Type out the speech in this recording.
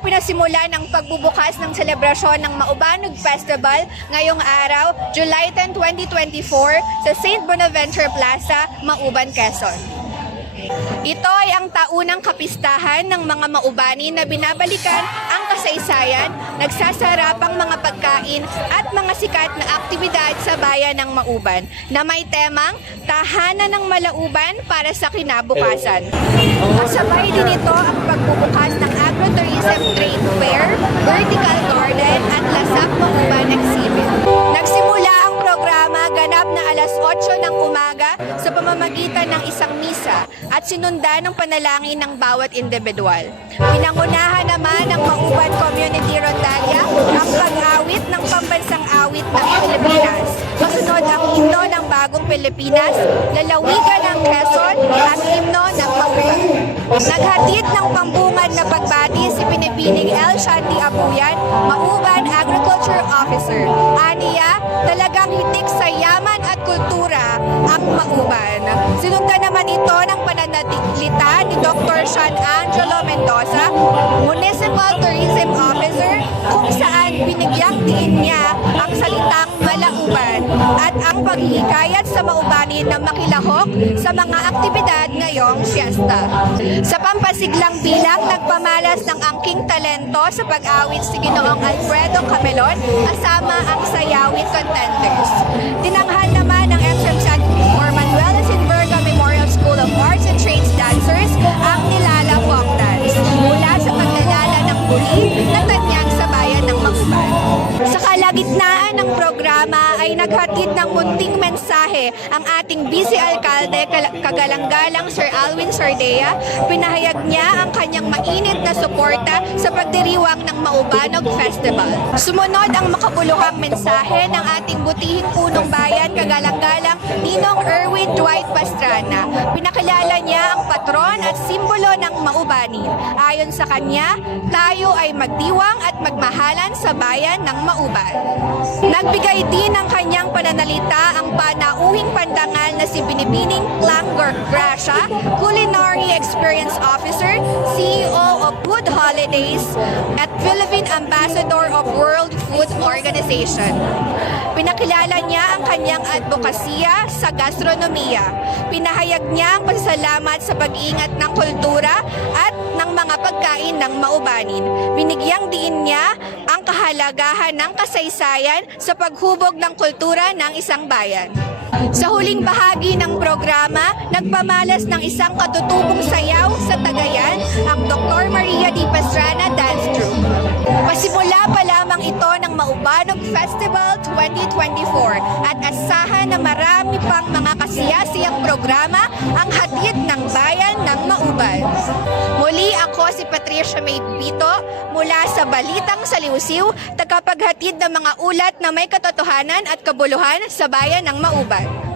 ipinasimula ng pagbubukas ng selebrasyon ng Maubanog Festival ngayong araw, July 10, 2024 sa St. Bonaventure Plaza, Mauban, Quezon. Ito ay ang taunang kapistahan ng mga maubani na binabalikan ang kasaysayan, nagsasarapang mga pagkain at mga sikat na aktibidad sa bayan ng Mauban na may temang Tahanan ng Malauban para sa kinabukasan. Kasabay din ito ang pagbubukas ng Agrotourism Trade Fair, Vertical Garden at Lasak Mauban Exhibit. Pamamagitan ng isang misa at sinundan ng panalangin ng bawat individual. Pinangunahan naman ng Mauban Community Rondalia ang pag-awit ng pambansang awit ng Pilipinas. Kasunod ang himno ng Bagong Pilipinas, lalawigan ng Quezon at himno ng Mauban. Naghatid ng pambungad na pagbati si Pinipining El Shanti Apuyan, Mauban Agriculture Officer. Aniya, talagang hitik sa yaman at kultura ang Mauban. Sinundan naman ito ng pananalita ni Dr. Sean Angelo Mendoza, Municipal Tourism Officer, kung saan binigyang diin niya ang salitang malauban at ang paghihikayat sa maubanin na makilahok sa mga aktibidad ngayong siyesta. Sa pampasiglang bilang, nagpamalas ng angking talento sa pag-awit si Ginoong Alfredo Camelon kasama ang sayawit contenders. Ng buli na tanyag ng programa ay naghatid ng munting mensahe ang ating Alcalde Kal- Kagalang-galang Sir Alwin Sardea. Pinahayag niya ang kanyang mainit na suporta sa pagdiriwang ng Maubanog Festival. Sumunod ang makabuluhang mensahe ng ating butihing punong bayan Kagalang-galang Ninong Erwin Dwight Pastrana. Pinakilala niya ang patron at simbolo ng Maubanin. Ayon sa kanya, tayo ay magdiwang at magmahalan sa bayan ng Mauban. Nagbigay din ng kanyang pananalita ang panauhing pandangal na si Binibining Langor Gracia, Culinary Experience Officer, CEO of Food Holidays at Philippine Ambassador of World Food Organization. Pinakilala niya ang kanyang advokasya sa gastronomiya. Pinahayag niya ang pasasalamat sa pag-iingat ng kultura at ng mga pagkain ng maubanin. Binigyang diin niya ang kahalagahan ng kasaysayan sa paghubog ng kultura ng isang bayan. Sa huling bahagi ng programa, nagpamalas ng isang katutubong sayaw sa Tagayan ang Dr. Maria Di Pastrana Dance Troupe. Pasimula pa lamang ito ng Maubanog Festival 2024 at asahan na marami pang mga kasiyasiyang programa si Patricia May Bito mula sa Balitang Saliwsiw, tagapaghatid ng mga ulat na may katotohanan at kabuluhan sa bayan ng Mauban.